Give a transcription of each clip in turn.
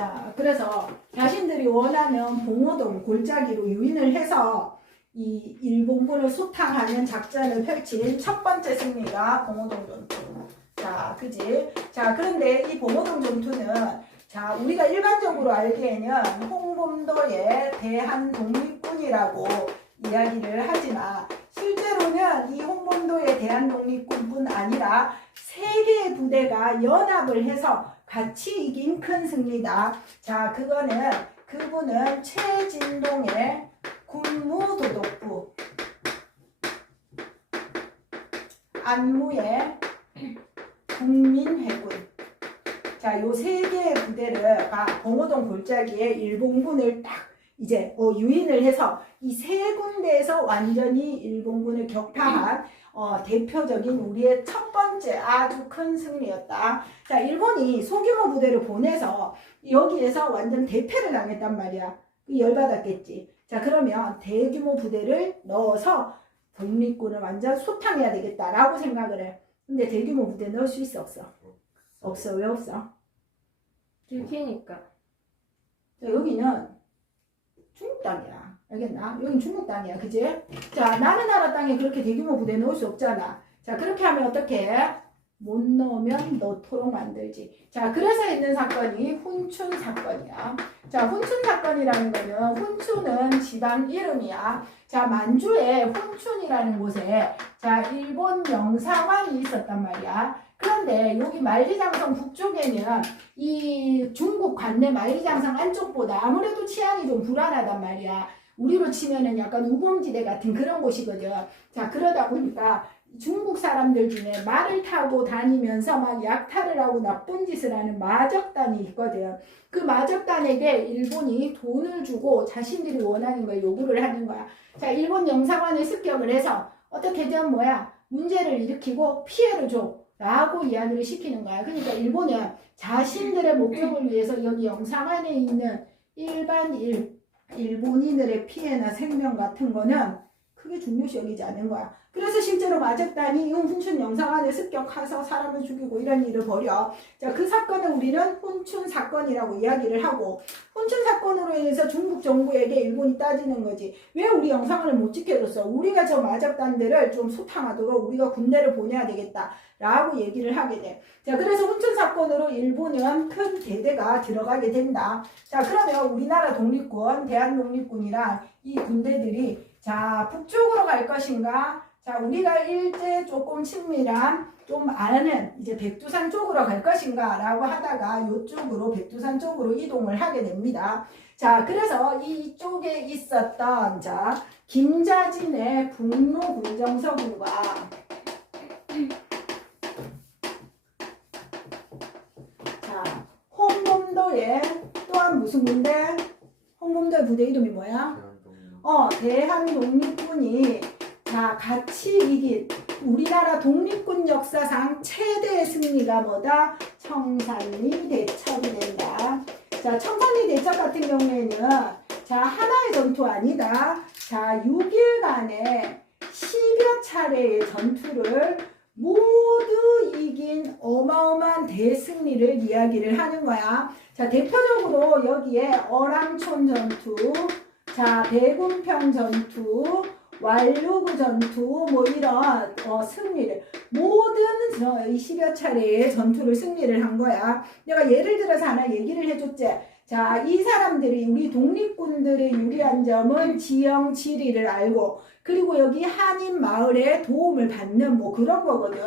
자, 그래서 자신들이 원하는 봉오동 골짜기로 유인을 해서 이 일본군을 소탕하는 작전을 펼친 첫 번째 승리가 봉오동 전투. 자, 그지? 자, 그런데 이 봉오동 전투는 자, 우리가 일반적으로 알기에는 홍범도의 대한독립군이라고 이야기를 하지만 실제로는 이 홍범도의 대한독립군뿐 아니라 세 개의 부대가 연합을 해서 같이 이긴 큰 승리다. 자, 그분은 최진동의 군무도독부, 안무의 국민회군. 자, 요 세 개의 부대가 봉오동 골짜기에 일본군을 딱 이제 유인을 해서 이 세 군데에서 완전히 일본군을 격파한 대표적인 우리의 첫 번째 아주 큰 승리였다. 자, 일본이 소규모 부대를 보내서 여기에서 완전 대패를 당했단 말이야. 열받았겠지. 자, 그러면 대규모 부대를 넣어서 독립군을 완전 소탕해야 되겠다라고 생각을 해. 근데 대규모 부대 넣을 수 있어, 없어? 없어. 왜 없어? 들키니까. 자, 여기는 중국 땅이야. 알겠나? 여긴 중국 땅이야. 그지? 자, 남의 나라 땅에 그렇게 대규모 부대 넣을 수 없잖아. 자, 그렇게 하면 어떻게 해? 못 넣으면 넣도록 만들지. 자, 그래서 있는 사건이 훈춘 사건이야. 자, 훈춘 사건이라는 거는 훈춘은 지방 이름이야. 자, 만주에 훈춘이라는 곳에 자, 일본 영사관이 있었단 말이야. 그런데 여기 만리장성 북쪽에는 이 중국 관내 만리장성 안쪽보다 아무래도 치안이 좀 불안하단 말이야. 우리로 치면은 약간 우범지대 같은 그런 곳이거든. 자, 그러다 보니까 중국 사람들 중에 말을 타고 다니면서 막 약탈을 하고 나쁜 짓을 하는 마적단이 있거든. 그 마적단에게 일본이 돈을 주고 자신들이 원하는 걸 요구를 하는 거야. 자, 일본 영사관을 습격을 해서 어떻게든 문제를 일으키고 피해를 줘. 라고 이야기를 시키는 거야. 그러니까 일본은 자신들의 목적을 위해서 여기 영사관에 있는 일반 일본인들의 피해나 생명 같은 거는 크게 중요시 여기지 않는 거야. 그래서 실제로 마적단이 훈춘 영사관을 습격해서 사람을 죽이고 이런 일을 벌여. 자, 그 사건을 우리는 훈춘 사건이라고 이야기를 하고, 훈춘 사건으로 인해서 중국 정부에게 일본이 따지는 거지. 왜 우리 영사관을 못 지켜줬어? 우리가 저 마적단들을 좀 소탕하도록 우리가 군대를 보내야 되겠다. 라고 얘기를 하게 돼. 자, 그래서 훈춘 사건으로 일본은 큰 대대가 들어가게 된다. 자, 그러면 우리나라 독립군, 대한독립군이랑 이 군대들이 자, 북쪽으로 갈 것인가? 자, 우리가 일제 조금 친밀한 좀 아는 이제 백두산 쪽으로 갈 것인가 라고 하다가 이쪽으로 백두산 쪽으로 이동을 하게 됩니다. 자, 그래서 이쪽에 있었던 자, 김자진의 북로 군정서군과 자, 홍범도의 또한 무슨 군대? 홍범도의 부대 이름이 뭐야? 대한독립군이 자, 같이 이긴 우리나라 독립군 역사상 최대의 승리가 뭐다? 청산리 대첩이 된다. 자, 청산리 대첩 같은 경우에는 자, 하나의 전투 아니다. 자, 6일간의 10여 차례의 전투를 모두 이긴 어마어마한 대승리를 이야기를 하는 거야. 자, 대표적으로 여기에 어랑촌 전투, 자, 대군평 전투, 완루구 전투, 이런 승리를 모든 20여 차례의 전투를 승리를 한 거야. 내가 예를 들어서 하나 얘기를 해줬지. 자, 이 사람들이 우리 독립군들의 유리한 점은 지형 지리를 알고 그리고 여기 한인 마을에 도움을 받는 그런 거거든.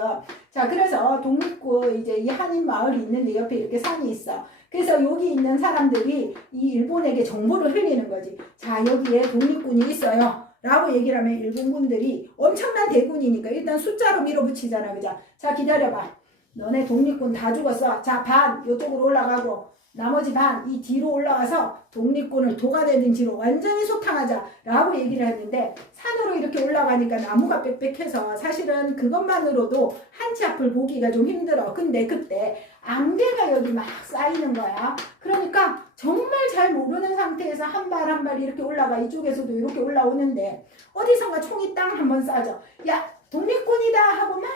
자, 그래서 독립군 이제 이 한인 마을이 있는데 옆에 이렇게 산이 있어. 그래서 여기 있는 사람들이 이 일본에게 정보를 흘리는 거지. 자, 여기에 독립군이 있어요. 라고 얘기를 하면 일본군들이 엄청난 대군이니까 일단 숫자로 밀어붙이잖아. 그죠? 자, 기다려봐. 너네 독립군 다 죽었어. 자, 반 이쪽으로 올라가고 나머지 반 이 뒤로 올라가서 독립군을 도가 되는지로 완전히 소탕하자 라고 얘기를 했는데 산으로 이렇게 올라가니까 나무가 빽빽해서 사실은 그것만으로도 한 치 앞을 보기가 좀 힘들어. 근데 그때 안개가 여기 막 쌓이는 거야. 그러니까 정말 잘 모르는 상태에서 한 발 한 발 이렇게 올라가. 이쪽에서도 이렇게 올라오는데 어디선가 총이 땅 한번 쏴져. 야, 독립군이다 하고 막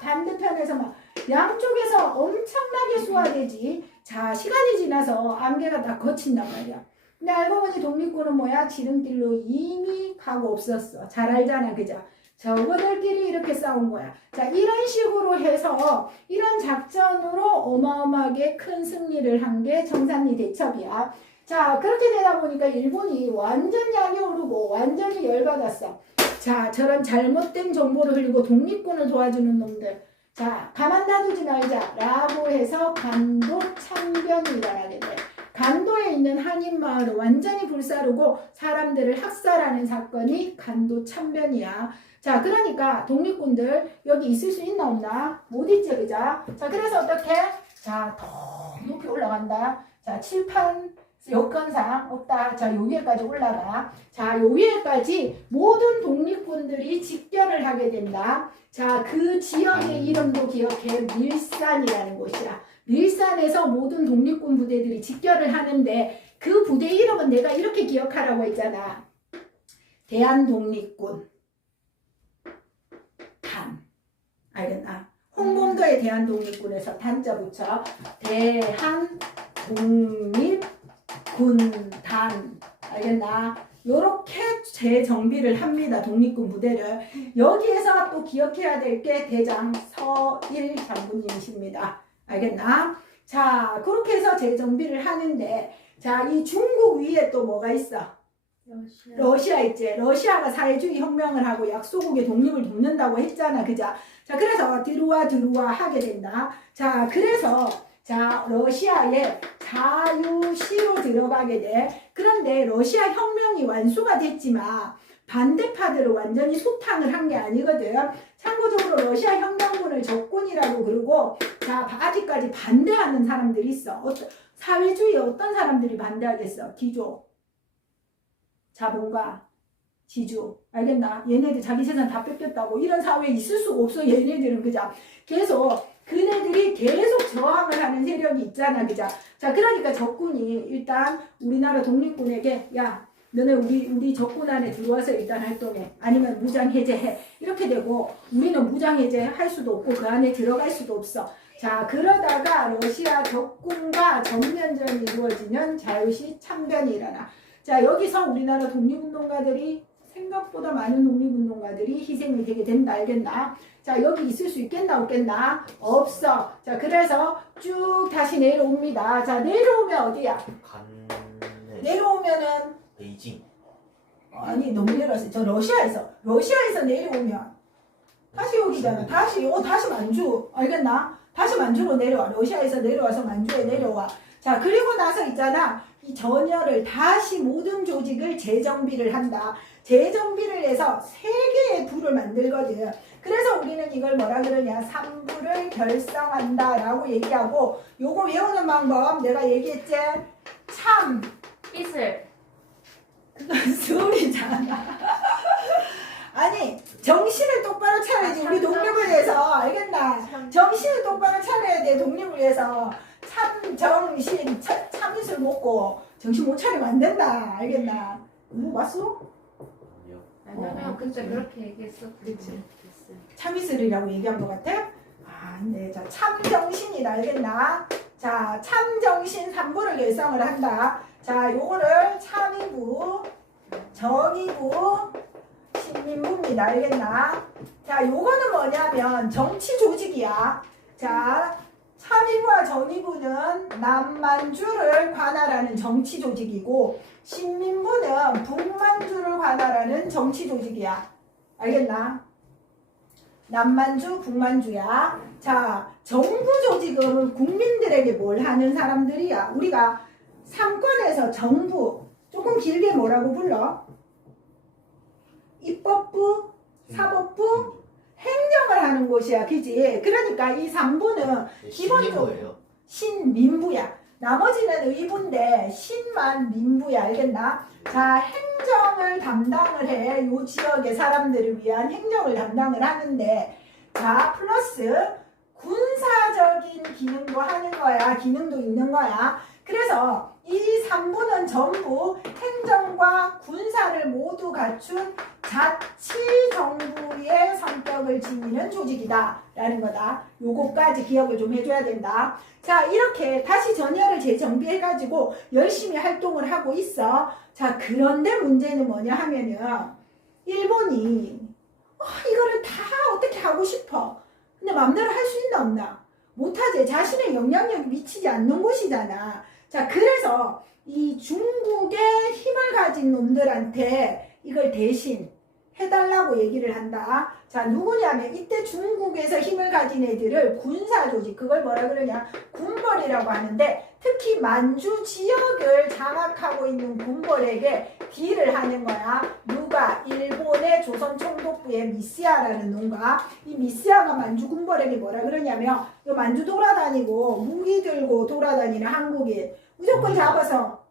반대편에서 막 양쪽에서 엄청나게 쏘아대지. 자, 시간이 지나서 안개가 다 거친단 말이야. 근데 알고 보니 독립군은 뭐야? 지름길로 이미 가고 없었어. 잘 알잖아, 그죠? 저거들끼리 이렇게 싸운 거야. 자, 이런 식으로 해서 이런 작전으로 어마어마하게 큰 승리를 한 게 정산리 대첩이야. 자, 그렇게 되다 보니까 일본이 완전 약이 오르고 완전히 열받았어. 자, 저런 잘못된 정보를 흘리고 독립군을 도와주는 놈들. 자, 가만 놔두지 말자 라고 해서 간도 참변이 일어나게 돼. 간도에 있는 한인 마을을 완전히 불사르고 사람들을 학살하는 사건이 간도 참변이야. 자, 그러니까 독립군들 여기 있을 수 있나 없나? 못 있지, 그자? 자, 그래서 어떻게? 자, 더 높이 올라간다. 자, 칠판 여건상 없다. 자, 요 위에까지 올라가. 자, 요 위에까지 모든 독립군들이 집결을 하게 된다. 자, 그 지역의 이름도 기억해. 밀산이라는 곳이야. 밀산에서 모든 독립군 부대들이 집결을 하는데 그 부대 이름은 내가 이렇게 기억하라고 했잖아. 대한독립군 단. 알겠나? 홍범도의 대한독립군에서 단자 붙여. 대한독립군단. 알겠나? 요렇게 재정비를 합니다. 독립군 부대를. 여기에서 또 기억해야 될 게 대장 서일 장군님이십니다. 알겠나? 자, 그렇게 해서 재정비를 하는데, 자, 이 중국 위에 또 뭐가 있어? 러시아 있지. 러시아가 사회주의 혁명을 하고 약소국의 독립을 돕는다고 했잖아. 그죠? 자, 그래서 들어와 하게 된다. 자, 그래서 자, 러시아의 자유시로 들어가게 돼. 그런데 러시아 혁명이 완수가 됐지만 반대파들을 완전히 소탕을 한 게 아니거든. 참고적으로 러시아 혁명군을 적군이라고 그러고, 자, 아직까지 반대하는 사람들이 있어. 사회주의 어떤 사람들이 반대하겠어? 기조, 자본가, 지주. 알겠나? 얘네들 자기 재산 다 뺏겼다고. 이런 사회에 있을 수가 없어. 얘네들은. 그죠? 계속 그네들이 계속 저항을 하는 세력이 있잖아. 그죠? 자, 그러니까 적군이 일단 우리나라 독립군에게, 야, 너네 우리 적군 안에 들어와서 일단 활동해. 아니면 무장 해제해. 이렇게 되고, 우리는 무장 해제할 수도 없고 그 안에 들어갈 수도 없어. 자, 그러다가 러시아 적군과 전면전이 이루어지는 자유시 참변이 일어나. 자, 여기서 우리나라 독립운동가들이 생각보다 많은 독립운동가들이 희생이 되게 된다. 알겠나? 자, 여기 있을 수 있겠나 없겠나? 없어. 자, 그래서 쭉 다시 내려옵니다. 자, 내려오면 어디야? 간네. 내려오면은 베이징. 아니, 너무 내려왔어. 저 러시아에서 내려오면 다시 여기잖아. 다시 만주. 알겠나? 다시 만주로 내려와. 러시아에서 내려와서 만주에 내려와. 자, 그리고 나서 있잖아. 이 전열을 다시 모든 조직을 재정비를 한다. 재정비를 해서 세 개의 부를 만들거든. 그래서 우리는 이걸 뭐라 그러냐? 3부를 결성한다라고 얘기하고, 요거 외우는 방법 내가 얘기했지? 참. 이슬. 그건 소리잖아. 아니, 정신을 똑바로 차려야지. 우리 독립을 위해서. 알겠나? 정신을 똑바로 차려야 돼. 독립을 위해서. 참정신, 참이슬 먹고 정신 못 차리면 안 된다. 알겠나? 뭐 봤어? 아니요, 그때 그렇게 얘기했어. 그치. 참이슬이라고 얘기한 것 같아? 아, 네. 자, 참정신이다. 알겠나? 자, 참정신 3부를 결성을 한다. 자, 요거를 참의부, 정의부, 신민부입니다. 알겠나? 자, 요거는 뭐냐면 정치 조직이야. 자, 참의부와 정의부는 남만주를 관할하는 정치 조직이고, 신민부는 북만주를 관할하는 정치 조직이야. 알겠나? 남만주, 북만주야. 자, 정부 조직은 국민들에게 뭘 하는 사람들이야? 우리가 삼권에서 정부, 조금 길게 뭐라고 불러? 입법부, 사법부, 행정을 하는 곳이야. 그지? 그러니까 이 3부는 기본적으로 신민부야. 나머지는 의부인데 신만 민부야. 알겠나? 자, 행정을 담당을 해. 요 지역의 사람들을 위한 행정을 담당을 하는데, 자, 플러스 군사적인 기능도 하는 거야. 기능도 있는 거야. 그래서 이 3부는 전부 행정과 군사를 모두 갖춘 자치정부의 성격을 지니는 조직이다 라는 거다. 요거까지 기억을 좀 해줘야 된다. 자, 이렇게 다시 전열을 재정비해가지고 열심히 활동을 하고 있어. 자, 그런데 문제는 뭐냐 하면은 일본이 이거를 다 어떻게 하고 싶어. 근데 마음대로 할 수 있나 없나? 못하지. 자신의 영향력이 미치지 않는 곳이잖아. 자, 그래서 이 중국의 힘을 가진 놈들한테 이걸 대신 해달라고 얘기를 한다. 자, 누구냐면 이때 중국에서 힘을 가진 애들을 군사조직, 그걸 뭐라 그러냐, 군벌이라고 하는데, 특히 만주 지역을 장악하고 있는 군벌에게 딜을 하는 거야. 누가? 일본의 조선총독부의 미스야라는 놈과, 이 미스야가 만주 군벌에게 뭐라 그러냐면, 요 만주 돌아다니고 무기 들고 돌아다니는 한국인 무조건 잡아서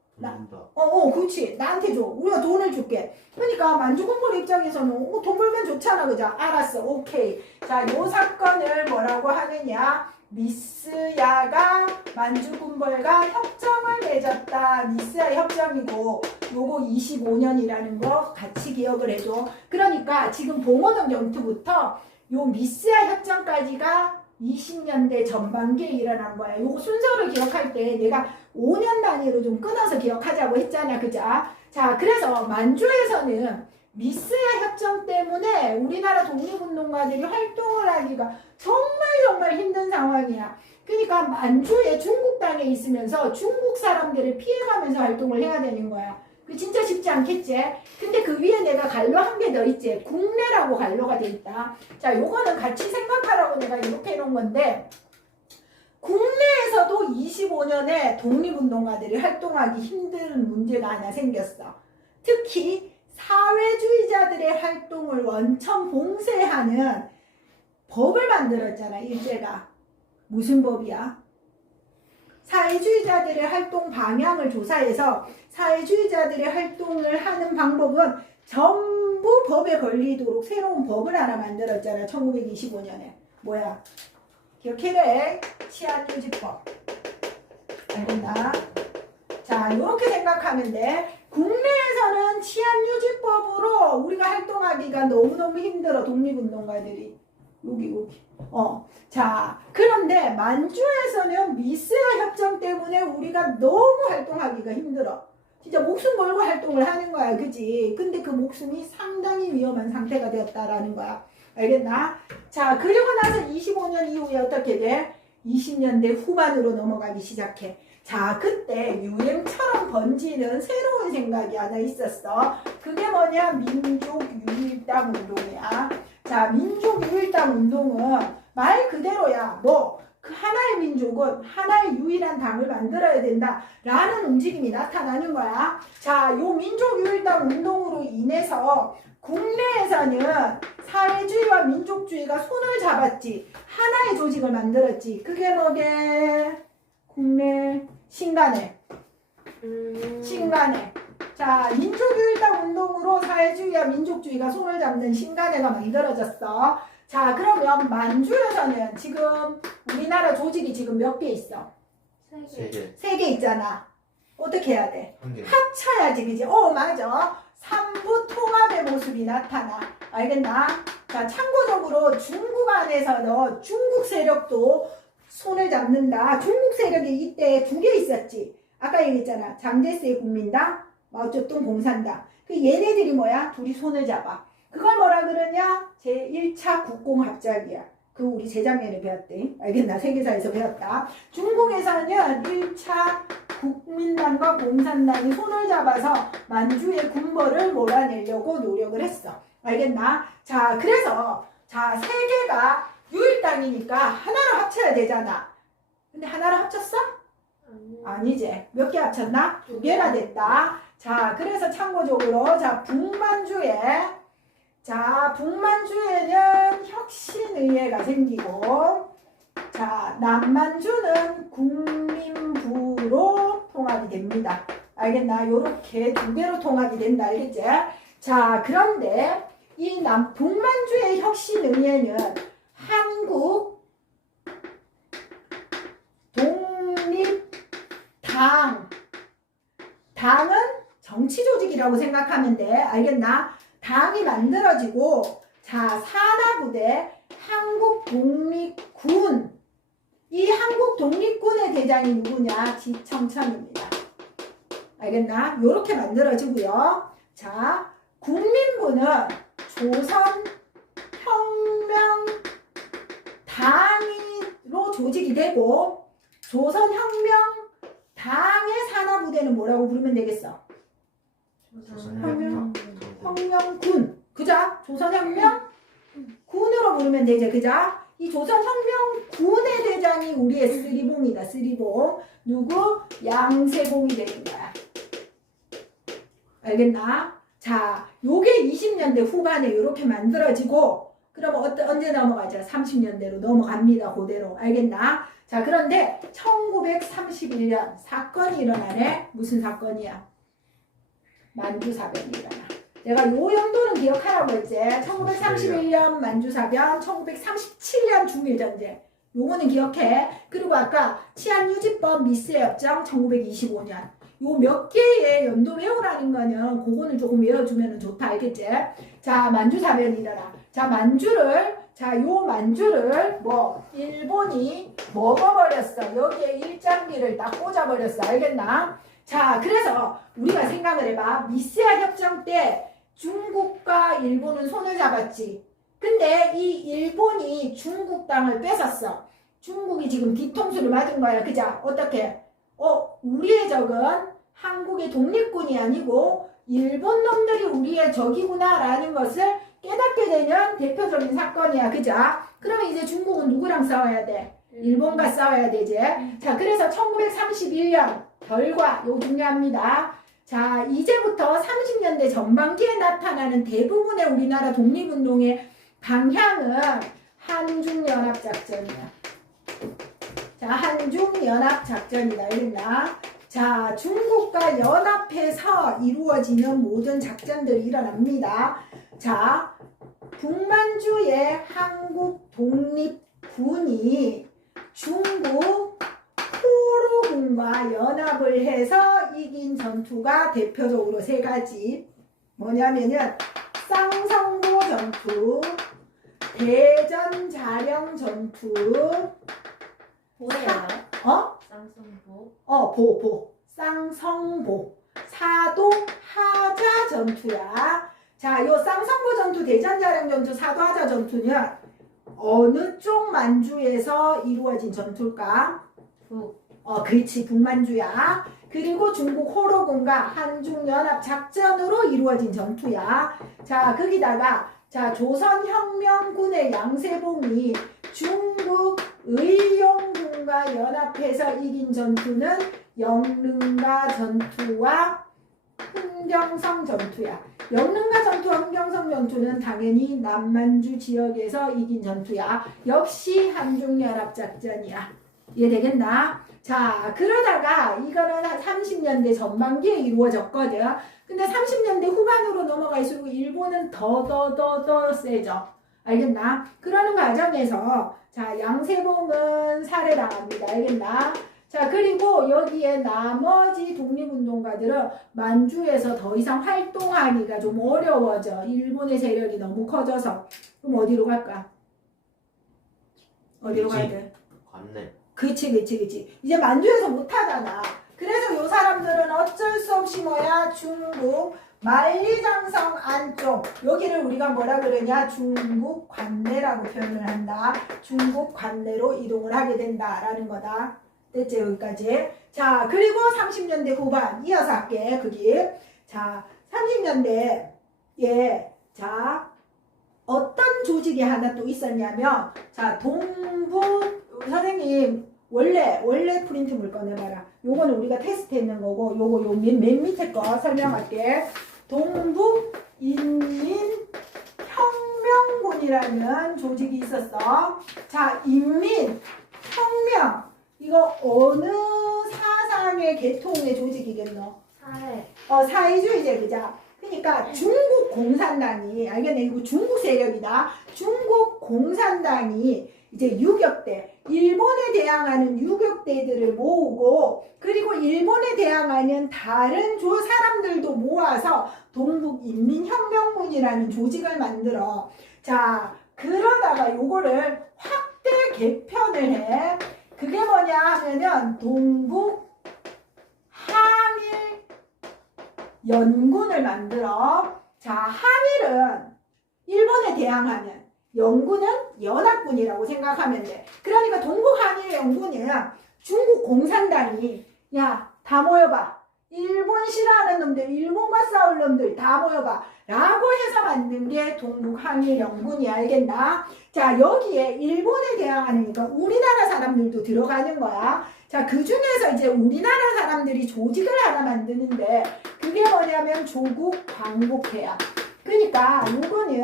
그렇지. 나한테 줘. 우리가 돈을 줄게. 그러니까 만주군벌 입장에서는 돈 벌면 좋잖아. 그죠? 알았어. 오케이. 자, 요 사건을 뭐라고 하느냐. 미스야가 만주군벌과 협정을 맺었다. 미스야 협정이고 요거 25년이라는 거 같이 기억을 해줘. 그러니까 지금 봉오동 전투부터 요 미스야 협정까지가 20년대 전반기에 일어난 거야. 요거 순서를 기억할 때 내가 5년 단위로 좀 끊어서 기억하자고 했잖아. 그죠? 자, 그래서 만주에서는 미스야 협정 때문에 우리나라 독립운동가들이 활동을 하기가 정말 힘든 상황이야. 그러니까 만주에 중국 땅에 있으면서 중국 사람들을 피해가면서 활동을 해야 되는 거야. 그 진짜 쉽지 않겠지? 근데 그 위에 내가 갈로 한 개 더 있지. 국내라고 갈로가 돼 있다. 자, 요거는 같이 생각하라고 내가 이렇게 해놓은 건데, 국내에서도 25년에 독립운동가들이 활동하기 힘든 문제가 하나 생겼어. 특히 사회주의자들의 활동을 원천 봉쇄하는 법을 만들었잖아, 일제가. 무슨 법이야? 사회주의자들의 활동 방향을 조사해서 사회주의자들의 활동을 하는 방법은 전부 법에 걸리도록 새로운 법을 하나 만들었잖아. 1925년에. 뭐야? 기억해래. 치안유지법. 알겠나? 자, 이렇게 생각하면 돼. 국내에서는 치안유지법으로 우리가 활동하기가 너무너무 힘들어. 독립운동가들이. 여기. 자, 그런데 만주에서는 미스야 협정 때문에 우리가 너무 활동하기가 힘들어. 진짜 목숨 걸고 활동을 하는 거야. 그지? 근데 그 목숨이 상당히 위험한 상태가 되었다라는 거야. 알겠나? 자, 그리고 나서 25년 이후에 어떻게 돼? 20년대 후반으로 넘어가기 시작해. 자, 그때 유행처럼 번지는 새로운 생각이 하나 있었어. 그게 뭐냐? 민족유일당 운동이야. 자, 민족유일당 운동은 말 그대로야. 그 하나의 민족은 하나의 유일한 당을 만들어야 된다 라는 움직임이 나타나는 거야. 자, 요 민족유일당 운동으로 인해서 국내에서는 사회주의와 민족주의가 손을 잡았지. 하나의 조직을 만들었지. 그게 뭐게? 국내 신간회. 신간회. 자, 민족유일당 운동으로 사회주의와 민족주의가 손을 잡는 신간회가 만들어졌어. 자, 그러면 만주에서는 지금 우리나라 조직이 지금 몇 개 있어? 3개. 3개 있잖아. 어떻게 해야 돼? 1개. 합쳐야지, 그지? 맞아. 3부 통합의 모습이 나타나. 알겠나? 자, 참고적으로 중국 안에서는 중국 세력도 손을 잡는다. 중국 세력이 이때 2개 있었지. 아까 얘기했잖아. 장제스의 국민당, 마오쩌둥 공산당. 그 얘네들이 뭐야? 둘이 손을 잡아. 그걸 뭐라 그러냐? 제1차 국공합작이야. 그 우리 재작년에 배웠대. 알겠나? 세계사에서 배웠다. 중국에서는 1차 국민당과 공산당이 손을 잡아서 만주의 군벌을 몰아내려고 노력을 했어. 알겠나? 자, 그래서 자, 3개가 유일당이니까 하나로 합쳐야 되잖아. 근데 하나로 합쳤어? 아니지. 몇 개 합쳤나? 2개나 됐다. 자, 그래서 참고적으로 자, 북만주에는 혁신의회가 생기고, 자, 남만주는 국민부로 통합이 됩니다. 알겠나? 요렇게 2개로 통합이 된다. 알겠지? 자, 그런데 이 북만주의 혁신의회는 한국, 당은 정치 조직이라고 생각하면 돼. 알겠나? 당이 만들어지고, 자, 산하부대, 한국독립군. 이 한국독립군의 대장이 누구냐? 지청천입니다. 알겠나? 요렇게 만들어지고요. 자, 국민부는 조선혁명당으로 조직이 되고, 조선혁명당의 산하부대는 뭐라고 부르면 되겠어? 혁명군. 그자? 조선혁명군으로 부르면 되죠. 그자? 이 조선혁명군의 대장이 우리의 쓰리봉이다. 쓰리봉. 누구? 양세봉이 되는 거야. 알겠나? 자, 요게 20년대 후반에 이렇게 만들어지고, 그럼 언제 넘어가죠? 30년대로 넘어갑니다. 그대로. 알겠나? 자, 그런데 1931년 사건이 일어나네. 무슨 사건이야? 만주사변이 일어나. 내가 요 연도는 기억하라고 했지. 1931년 만주사변, 1937년 중일전쟁. 요거는 기억해. 그리고 아까 치안유지법 미세협정 1925년. 요 몇 개의 연도 외우라는 거는 그거는 조금 외워주면 좋다. 알겠지? 자, 만주사변이 일어나. 자, 요 만주를 일본이 먹어버렸어. 여기에 일장기를 딱 꽂아버렸어. 알겠나? 자, 그래서 우리가 생각을 해봐. 미세아 협정 때 중국과 일본은 손을 잡았지. 근데 이 일본이 중국 땅을 뺏었어. 중국이 지금 뒤통수를 맞은 거야. 그자? 어떻게? 우리의 적은 한국의 독립군이 아니고 일본 놈들이 우리의 적이구나 라는 것을 깨닫게 되는 대표적인 사건이야. 그자? 그러면 이제 중국은 누구랑 싸워야 돼? 일본과 싸워야 되지. 자, 그래서 1931년 결과, 요 중요합니다. 자, 이제부터 30년대 전반기에 나타나는 대부분의 우리나라 독립운동의 방향은 한중연합작전이야. 자, 한중연합작전이다. 알겠나? 자, 중국과 연합해서 이루어지는 모든 작전들이 일어납니다. 자, 북만주의 한국 독립군이 중국 포로군과 연합을 해서 이긴 전투가 대표적으로 세 가지. 뭐냐면은 쌍성보 전투, 대전 자령 전투, 뭐예요? 쌍성보. 쌍성보. 사도 하자 전투야. 자, 요 쌍성보 전투, 대전 자령 전투, 사도 하자 전투는 어느 쪽 만주에서 이루어진 전투일까? 그렇지, 북만주야. 그리고 중국 호로군과 한중연합작전으로 이루어진 전투야. 자, 거기다가 자, 조선혁명군의 양세봉이 중국 의용군과 연합해서 이긴 전투는 영릉가 전투와 흥경성 전투야. 영릉가 전투와 흥경성 전투는 당연히 남만주 지역에서 이긴 전투야. 역시 한중연합작전이야. 이해되겠나? 자, 그러다가 이거는 한 30년대 전반기에 이루어졌거든. 근데 30년대 후반으로 넘어갈수록 일본은 더 세져. 알겠나? 그러는 과정에서 자, 양세봉은 살해당합니다. 알겠나? 자, 그리고 여기에 나머지 독립운동가들은 만주에서 더 이상 활동하기가 좀 어려워져. 일본의 세력이 너무 커져서. 그럼 어디로 갈까? 어디로 가야 돼? 관내. 그치. 이제 만주에서 못하잖아. 그래서 요 사람들은 어쩔 수 없이 중국 만리장성 안쪽, 여기를 우리가 뭐라 그러냐? 중국 관내라고 표현을 한다. 중국 관내로 이동을 하게 된다라는 거다. 됐지? 여기까지. 자, 그리고 30년대 후반 이어서 할게. 거기. 자, 30년대에 자, 어떤 조직이 하나 또 있었냐면, 자, 동북 선생님 원래 프린트 물건 해봐라. 요거는 우리가 테스트했는 거고, 요거 요 맨 밑에 거 설명할게. 동북인민혁명군이라는 조직이 있었어. 자, 인민혁명, 이거 어느 사상의 계통의 조직이겠노? 사회주의제, 그자? 그러니까 중국 공산당이, 알겠네? 이거 중국 세력이다. 중국 공산당이 이제 유격대, 일본에 대항하는 유격대들을 모으고, 그리고 일본에 대항하는 다른 조 사람들도 모아서 동북인민혁명군이라는 조직을 만들어. 자, 그러다가 요거를 확대 개편을 해. 그게 뭐냐 하면은 동북 항일 연군을 만들어. 자, 항일은 일본에 대항하는, 연군은 연합군이라고 생각하면 돼. 그러니까 동북 항일 연군은 중국 공산당이 야, 다 모여봐. 일본 싫어하는 놈들, 일본과 싸울 놈들 다 모여봐. 라고 해서 만든 게 동북 항일 연군이, 알겠나? 자, 여기에 일본에 대항하니까 우리나라 사람들도 들어가는 거야. 자, 그 중에서 이제 우리나라 사람들이 조직을 하나 만드는데 그게 뭐냐면 조국 광복회야. 그러니까 요거는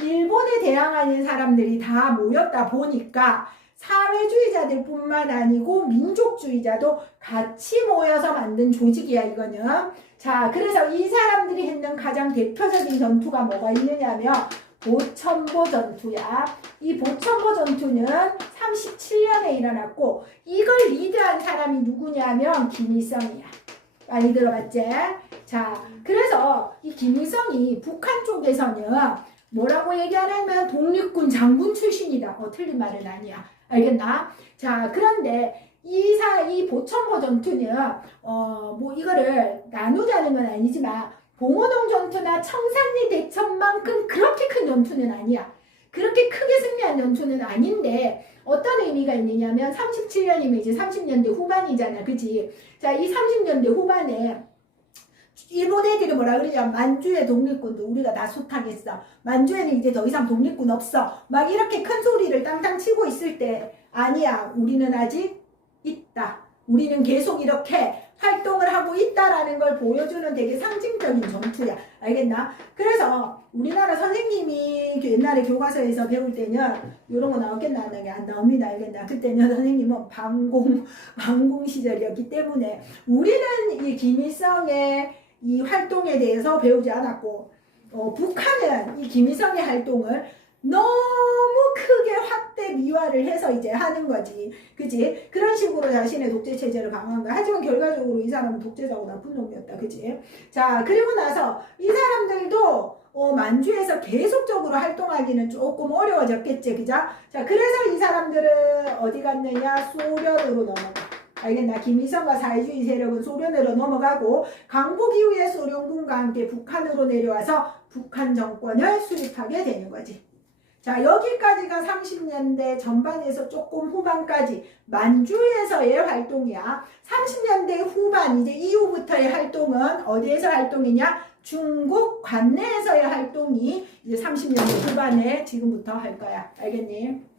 일본에 대항하는 사람들이 다 모였다 보니까 사회주의자들 뿐만 아니고 민족주의자도 같이 모여서 만든 조직이야, 이거는. 자, 그래서 이 사람들이 했는 가장 대표적인 전투가 뭐가 있느냐면 보천보 전투야. 이 보천보 전투는 37년에 일어났고 이걸 리드한 사람이 누구냐면 김일성이야. 많이 들어봤지? 자, 그래서 이 김일성이 북한 쪽에서는 뭐라고 얘기하냐면 독립군 장군 출신이다. 틀린 말은 아니야. 알겠나? 자, 그런데 이 보천보 전투는 뭐 이거를 나누자는 건 아니지만 봉오동 전투나 청산리 대첩만큼 그렇게 큰 전투는 아니야. 그렇게 크게 승리한 전투는 아닌데 어떤 의미가 있느냐면 37년이면 이제 30년대 후반이잖아. 그치? 자, 이 30년대 후반에 일본 애들이 뭐라 그러냐면 만주의 독립군도 우리가 다 소탕했어. 만주에는 이제 더 이상 독립군 없어. 막 이렇게 큰 소리를 땅땅 치고 있을 때 아니야. 우리는 아직 있다. 우리는 계속 이렇게 활동을 하고 있다라는 걸 보여주는 되게 상징적인 전투야. 알겠나? 그래서 우리나라 선생님이 옛날에 교과서에서 배울 때는 이런 거 나오겠나 안 나옵니다. 알겠나? 그때는 선생님은 반공 시절이었기 때문에 우리는 이 김일성의 이 활동에 대해서 배우지 않았고 북한은 이 김일성의 활동을 너무 크게 확대 미화를 해서 이제 하는 거지. 그치? 그런 식으로 자신의 독재 체제를 강화한 거야. 하지만 결과적으로 이 사람은 독재자고 나쁜 놈이었다. 그치? 자, 그리고 나서 이 사람들도 만주에서 계속적으로 활동하기는 조금 어려워졌겠지. 그죠? 자, 그래서 이 사람들은 어디 갔느냐? 소련으로 넘어가. 알겠나? 김일성과 사회주의 세력은 소련으로 넘어가고 광복 이후에 소련군과 함께 북한으로 내려와서 북한 정권을 수립하게 되는 거지. 자, 여기까지가 30년대 전반에서 조금 후반까지 만주에서의 활동이야. 30년대 후반 이제 이후부터의 활동은 어디에서 활동이냐? 중국 관내에서의 활동이 이제 30년대 후반에 지금부터 할 거야. 알겠니?